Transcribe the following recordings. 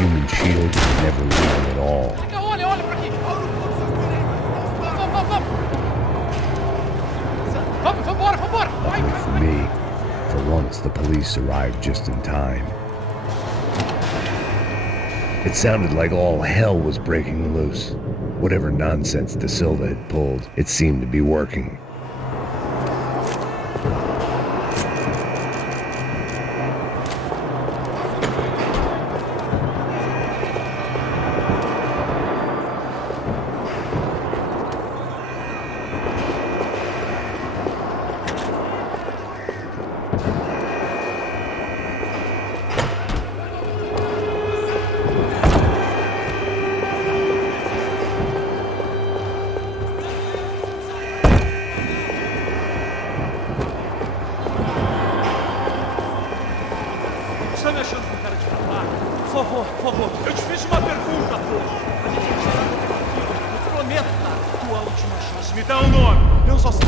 human shield was never leaving at all. Luckily for me, for once the police arrived just in time. It sounded like all hell was breaking loose. Whatever nonsense Da Silva had pulled, it seemed to be working. Por favor, eu te fiz uma pergunta, porra. A gente vai chegar no definido. Eu prometo dar tua última chance. Me dá um nome. Eu só sei.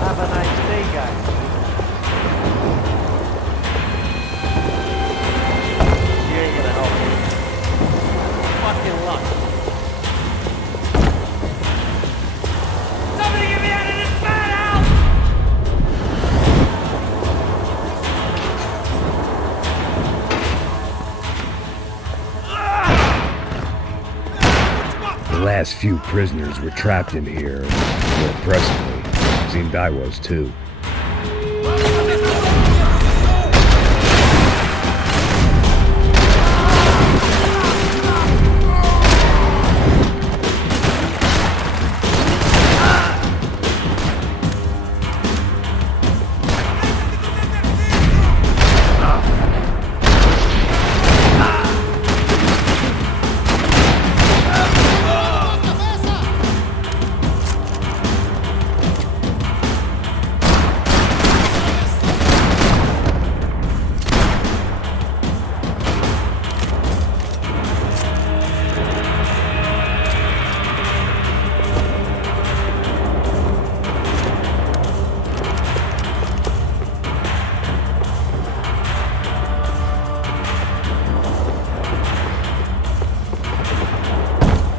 Have a nice day, guys. You ain't gonna help me. Fucking luck. Somebody get me out of this madhouse! The last few prisoners were trapped in here, more presently. Seemed I was too.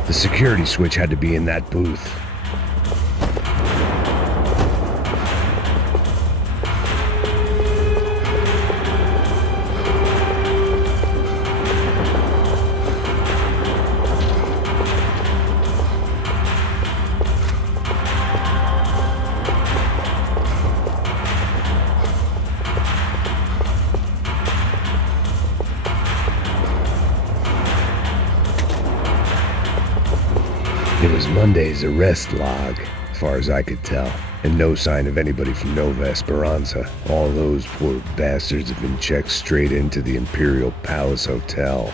The security switch had to be in that booth. It was Monday's arrest log, as far as I could tell, and no sign of anybody from Nova Esperanza. All those poor bastards have been checked straight into the Imperial Palace Hotel.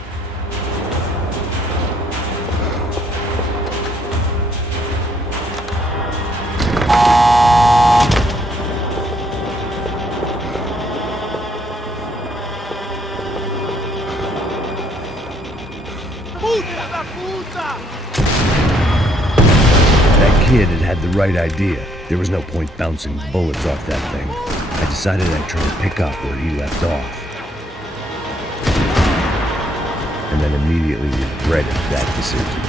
That kid had the right idea. There was no point bouncing bullets off that thing. I decided I'd try to pick up where he left off. And then immediately regretted that decision.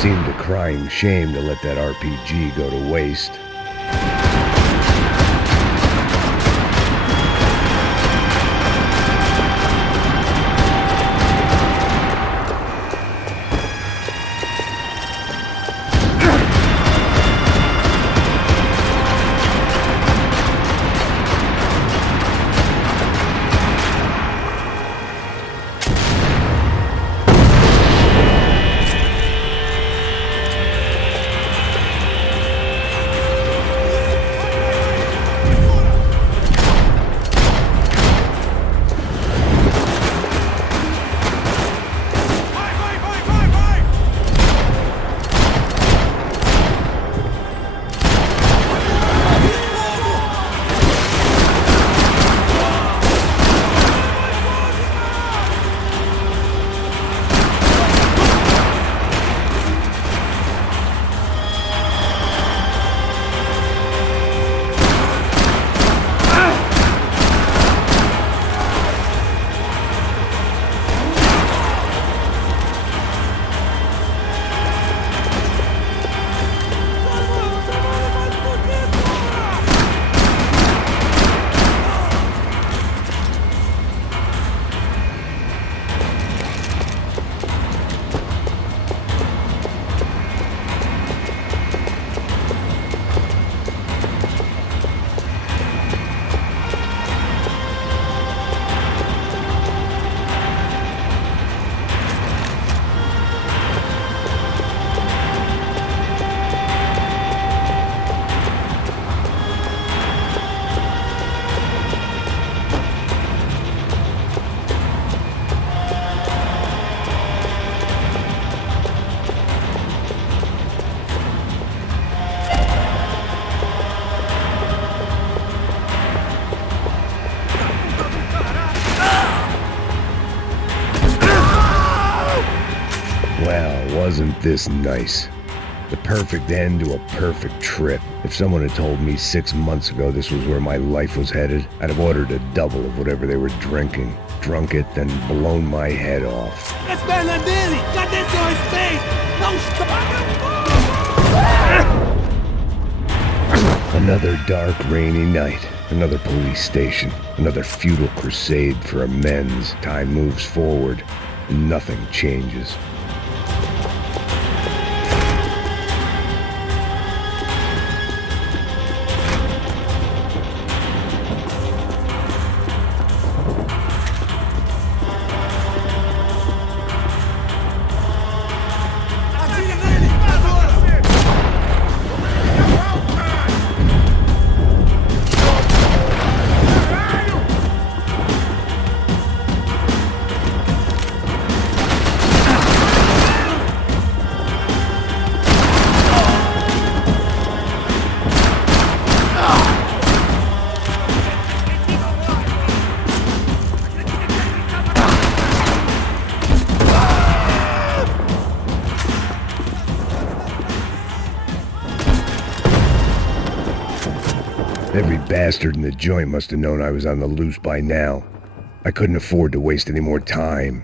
Seemed a crying shame to let that RPG go to waste. Wasn't this nice? The perfect end to a perfect trip. If someone had told me 6 months ago this was where my life was headed, I'd have ordered a double of whatever they were drinking, drunk it, then blown my head off. Another dark, rainy night. Another police station. Another futile crusade for amends. Time moves forward, and nothing changes. Every bastard in the joint must have known I was on the loose by now. I couldn't afford to waste any more time.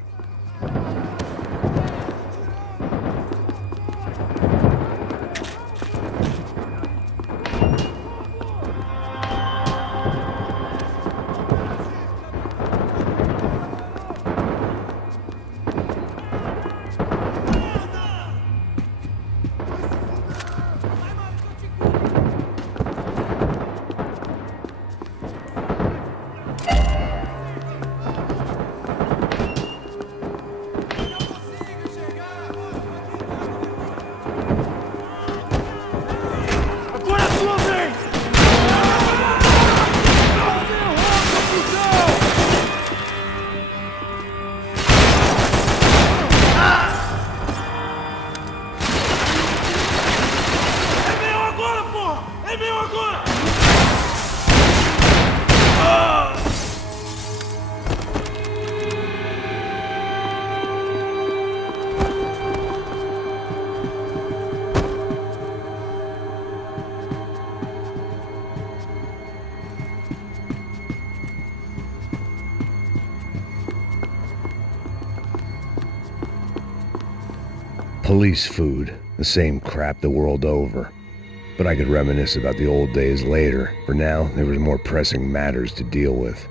Police food, the same crap the world over. But I could reminisce about the old days later. For now, there was more pressing matters to deal with.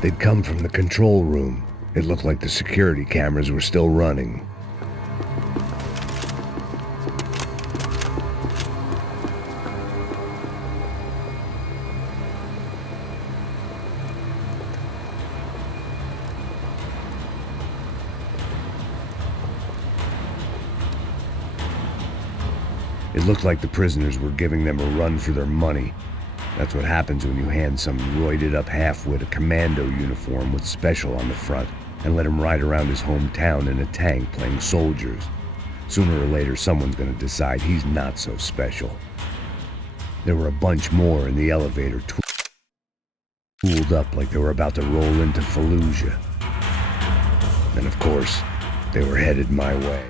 They'd come from the control room. It looked like the security cameras were still running. It looked like the prisoners were giving them a run for their money. That's what happens when you hand some roided-up halfwit a commando uniform with special on the front and let him ride around his hometown in a tank playing soldiers. Sooner or later, someone's gonna decide he's not so special. There were a bunch more in the elevator, tooled up like they were about to roll into Fallujah. And of course, they were headed my way.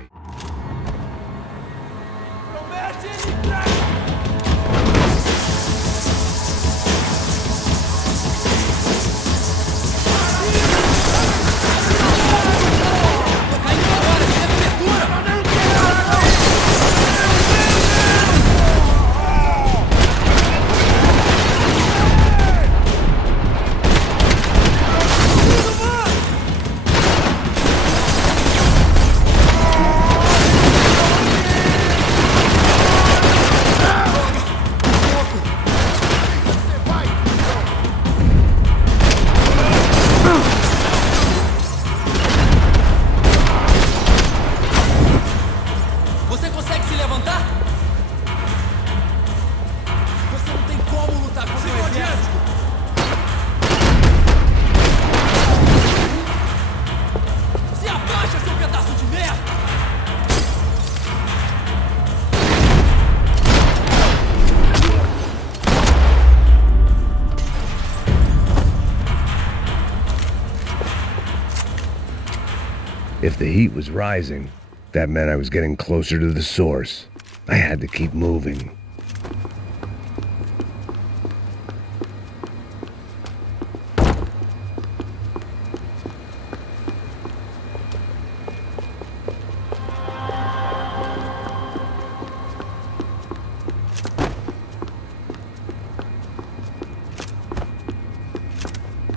If the heat was rising, that meant I was getting closer to the source. I had to keep moving.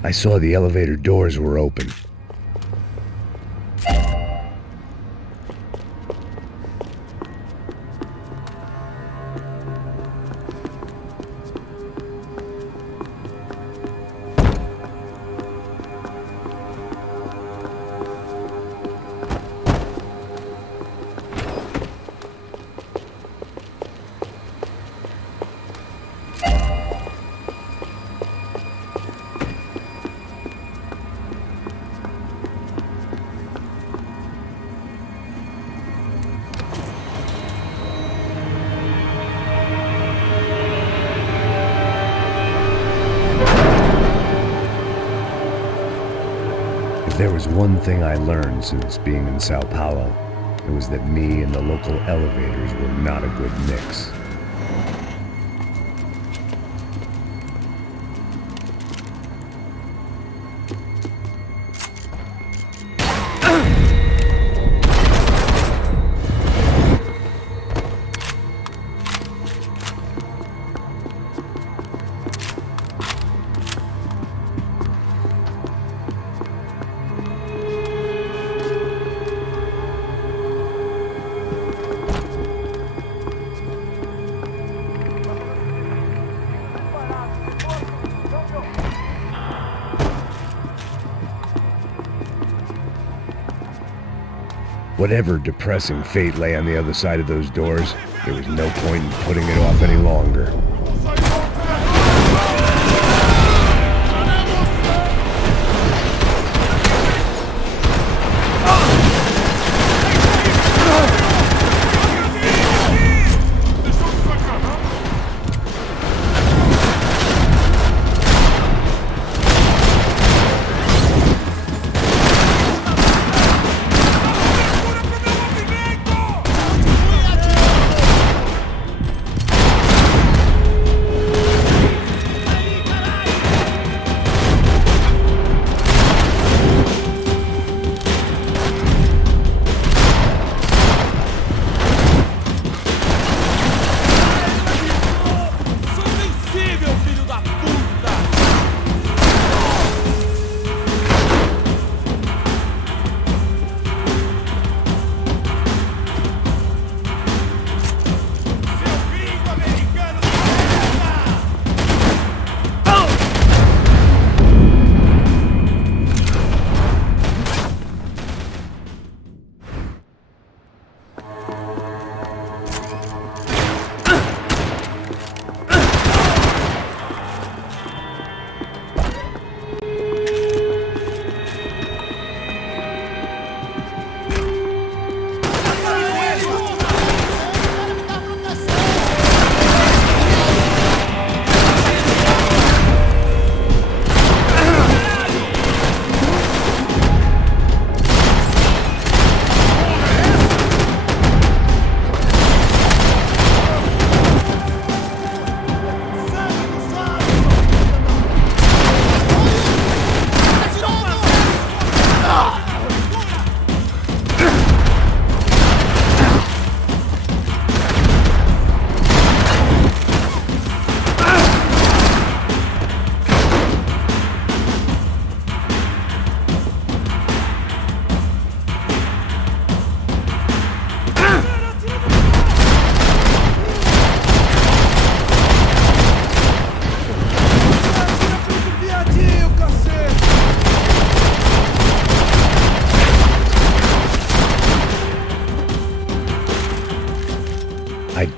I saw the elevator doors were open. If there was one thing I learned since being in Sao Paulo, it was that me and the local elevators were not a good mix. Whatever depressing fate lay on the other side of those doors, there was no point in putting it off any longer.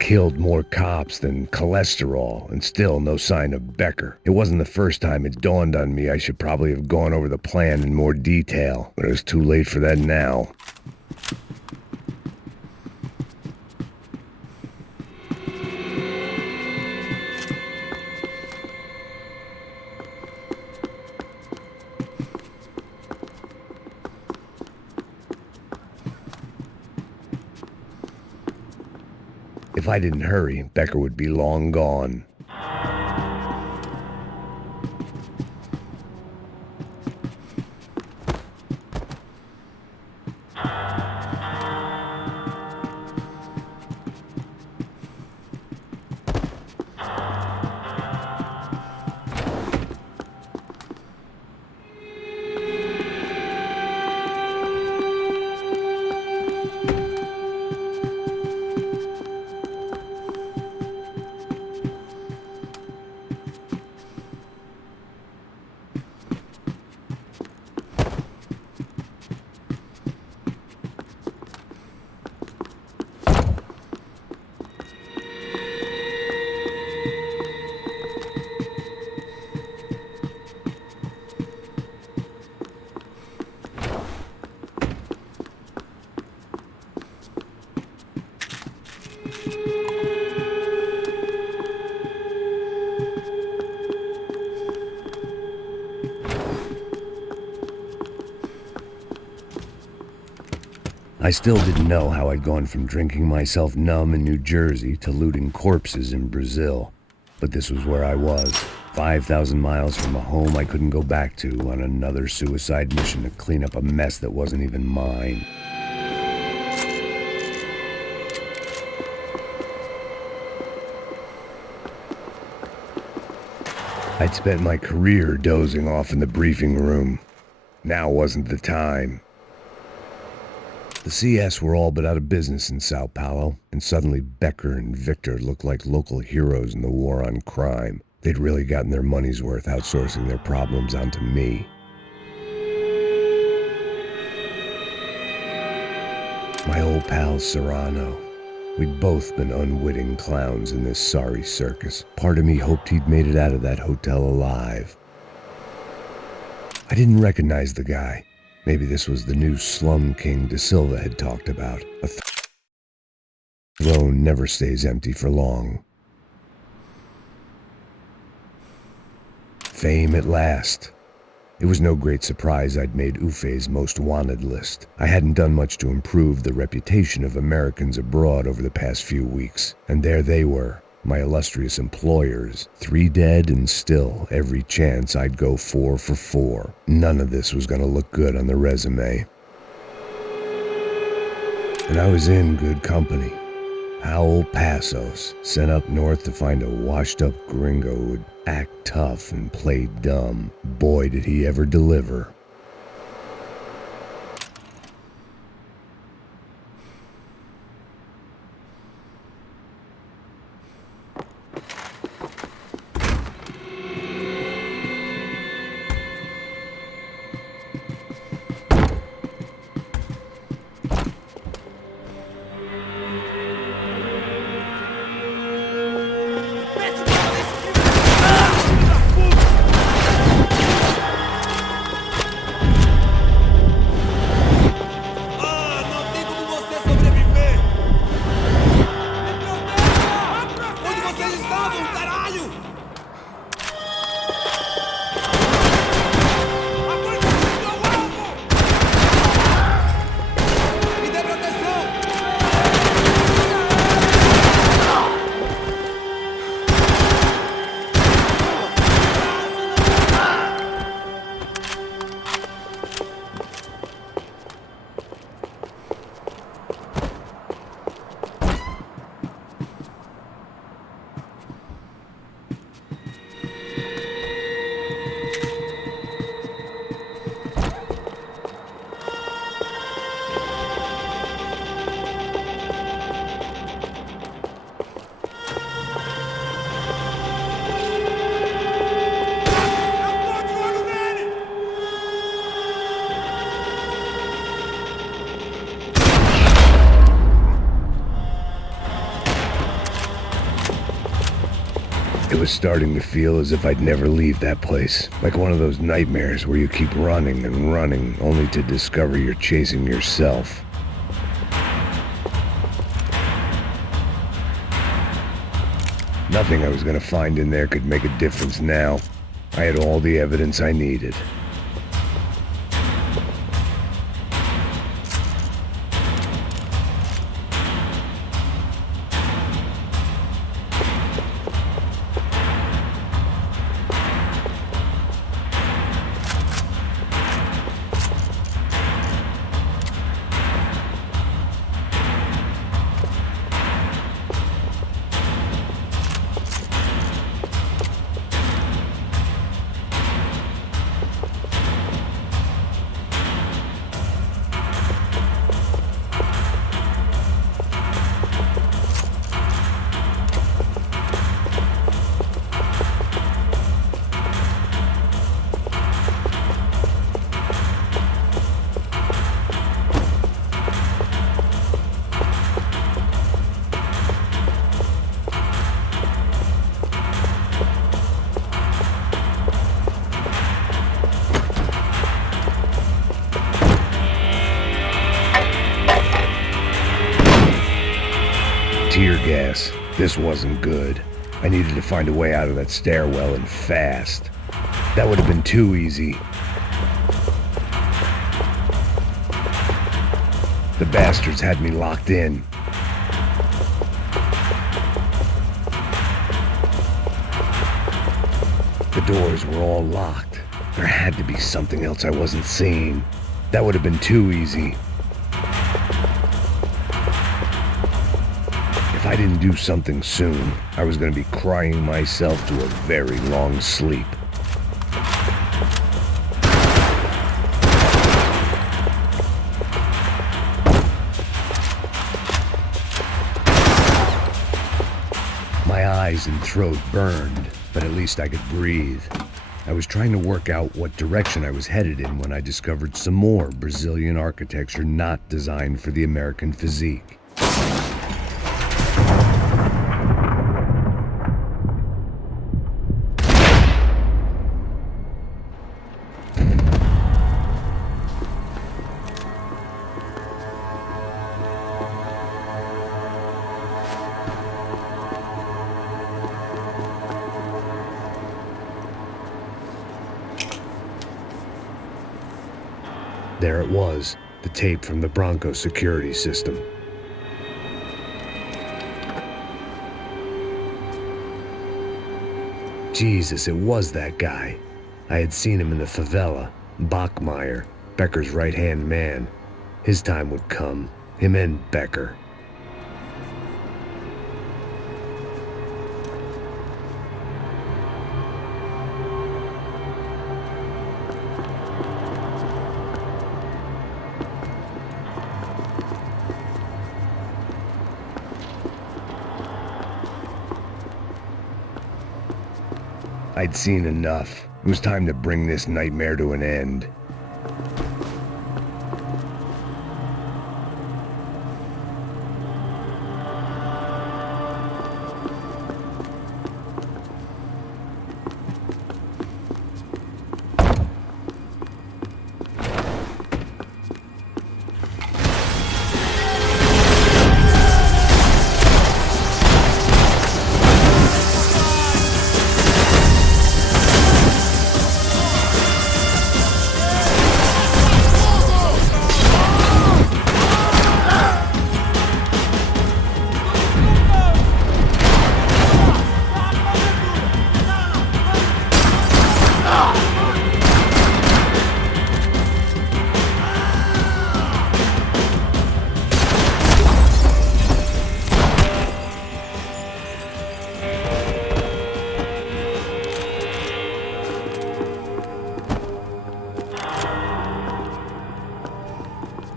killed more cops than cholesterol, and still no sign of Becker. It wasn't the first time it dawned on me I should probably have gone over the plan in more detail, but it was too late for that now. If I didn't hurry, Becker would be long gone. I still didn't know how I'd gone from drinking myself numb in New Jersey to looting corpses in Brazil. But this was where I was, 5,000 miles from a home I couldn't go back to, on another suicide mission to clean up a mess that wasn't even mine. I'd spent my career dozing off in the briefing room. Now wasn't the time. The CS were all but out of business in Sao Paulo, and suddenly Becker and Victor looked like local heroes in the war on crime. They'd really gotten their money's worth outsourcing their problems onto me. My old pal Serrano. We'd both been unwitting clowns in this sorry circus. Part of me hoped he'd made it out of that hotel alive. I didn't recognize the guy. Maybe this was the new slum king De Silva had talked about. A throne never stays empty for long. Fame at last. It was no great surprise I'd made Ufe's most wanted list. I hadn't done much to improve the reputation of Americans abroad over the past few weeks, and there they were, my illustrious employers, 3 dead and still every chance I'd go 4 for 4. None of this was gonna look good on the resume. And I was in good company. Howell Passos, sent up north to find a washed-up gringo who would act tough and play dumb. Boy, did he ever deliver. was starting to feel as if I'd never leave that place. Like one of those nightmares where you keep running and running, only to discover you're chasing yourself. Nothing I was gonna find in there could make a difference now. I had all the evidence I needed. Tear gas. This wasn't good. I needed to find a way out of that stairwell and fast. That would have been too easy. The bastards had me locked in. The doors were all locked. There had to be something else I wasn't seeing. That would have been too easy. If I didn't do something soon, I was going to be crying myself to a very long sleep. My eyes and throat burned, but at least I could breathe. I was trying to work out what direction I was headed in when I discovered some more Brazilian architecture not designed for the American physique. There it was, the tape from the Bronco security system. Jesus, it was that guy. I had seen him in the favela, Bachmeyer, Becker's right-hand man. His time would come, him and Becker. I'd seen enough. It was time to bring this nightmare to an end.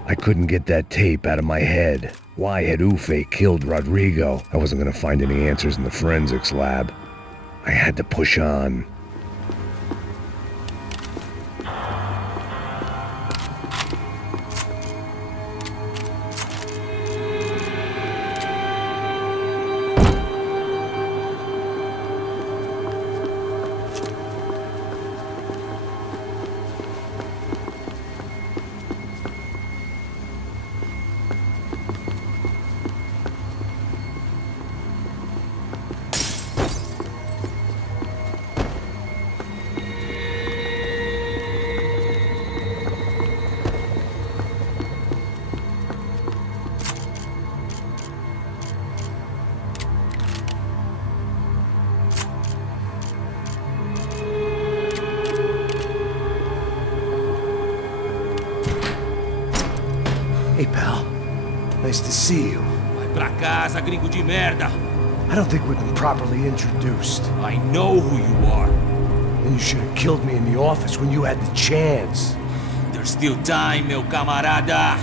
I couldn't get that tape out of my head. Why had Ufe killed Rodrigo? I wasn't going to find any answers in the forensics lab. I had to push on. Hey, pal. Nice to see you. Vai pra casa, gringo de merda. I don't think we've been properly introduced. I know who you are. And you should have killed me in the office when you had the chance. There's still time, meu camarada.